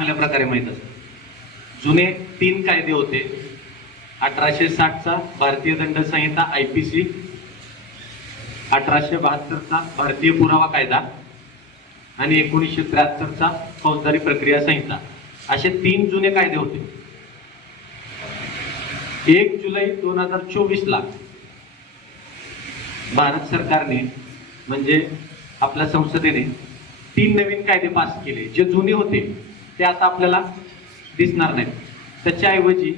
चांगल्या प्रकारे माहीत असतं. जुने तीन कायदे होते. अठराशे साठचा भारतीय दंड संहिता आय पी सी अठराशे बहात्तरचा भारतीय पुरावा कायदा. आणि एकोणीसशे त्र्याहत्तरचा फौजदारी प्रक्रिया संहिता. असे तीन जुने कायदे होते. एक जुलै दोन हजार चोवीस ला भारत सरकारने म्हणजे आपल्या संसदेने तीन नवीन कायदे पास केले जे जुने होते. ते आता आपल्याला दिसणार नाहीत. त्याच्याऐवजी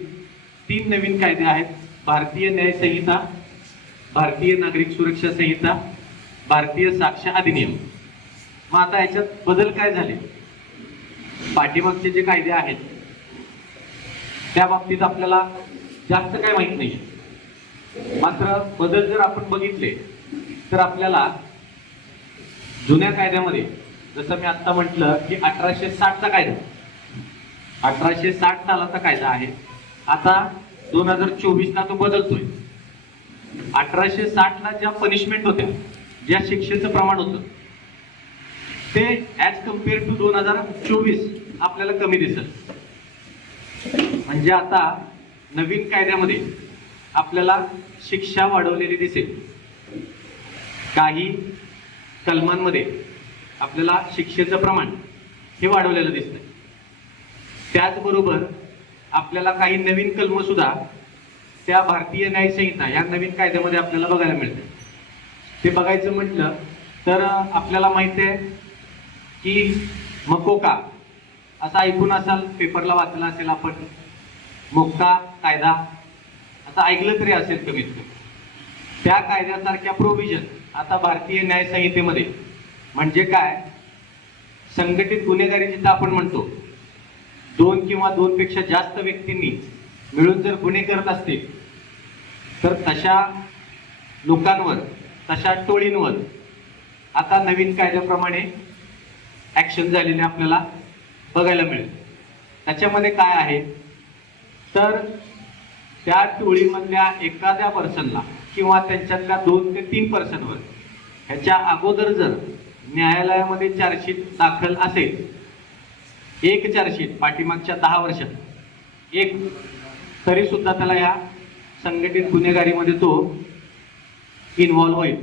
तीन नवीन कायदे आहेत. भारतीय न्याय संहिता भारतीय नागरिक सुरक्षा संहिता भारतीय साक्ष अधिनियम. मग आता याच्यात बदल काय झाले? पाठीमागचे जे कायदे आहेत त्या बाबतीत आपल्याला जास्त काय माहीत नाही. मात्र बदल जर आपण बघितले तर आपल्याला जुन्या कायद्यामध्ये जसं मी आत्ता म्हटलं की अठराशे साठचा कायदा. अठराशे साठ सालाचा कायदा आहे. आता दोन हजार चोवीसला तो बदलतोय. अठराशे साठला ज्या पनिशमेंट होत्या ज्या शिक्षेचं प्रमाण होतं ते ॲज कंपेअर टू दोन हजार चोवीस आपल्याला कमी दिसत म्हणजे आता नवीन कायद्यामध्ये आपल्याला शिक्षा वाढवलेली दिसेल. काही कलमांमध्ये आपल्याला शिक्षेचं प्रमाण हे वाढवलेलं दिसतंय. त्याचबरोबर आपल्याला काही नवीन कलम सुद्धा त्या भारतीय न्यायसंहिता या नवीन कायद्यामध्ये आपल्याला बघायला मिळते. ते बघायचं म्हटलं तर आपल्याला माहिती आहे की मकोका असं ऐकून असाल पेपरला वाचलं असेल आपण मोक्का कायदा असं ऐकलं तरी असेल कमीत कमी. त्या कायद्यासारख्या प्रोव्हिजन आता भारतीय न्यायसंहितेमध्ये म्हणजे काय? संघटित गुन्हेगारी जिथं आपण म्हणतो दोन किंवा दोन पेक्षा जास्त व्यक्तींनी मिळून जर गुन्हे करत असतील तर तशा लोकांवर तशा टोळींवर आता नवीन कायद्याप्रमाणे ॲक्शन झालेले आपल्याला बघायला मिळेल. त्याच्यामध्ये काय आहे? तर त्या टोळीमधल्या एखाद्या पर्सनला किंवा त्यांच्यातल्या दोन ते तीन पर्सनवर ह्याच्या अगोदर जर न्यायालयामध्ये चार्जशीट दाखल असेल एक चार्जशीट पाठीमागच्या दहा वर्षात एक तरी सुद्धा त्याला ह्या संघटित गुन्हेगारीमध्ये तो इन्व्हॉल्व्ह होईल.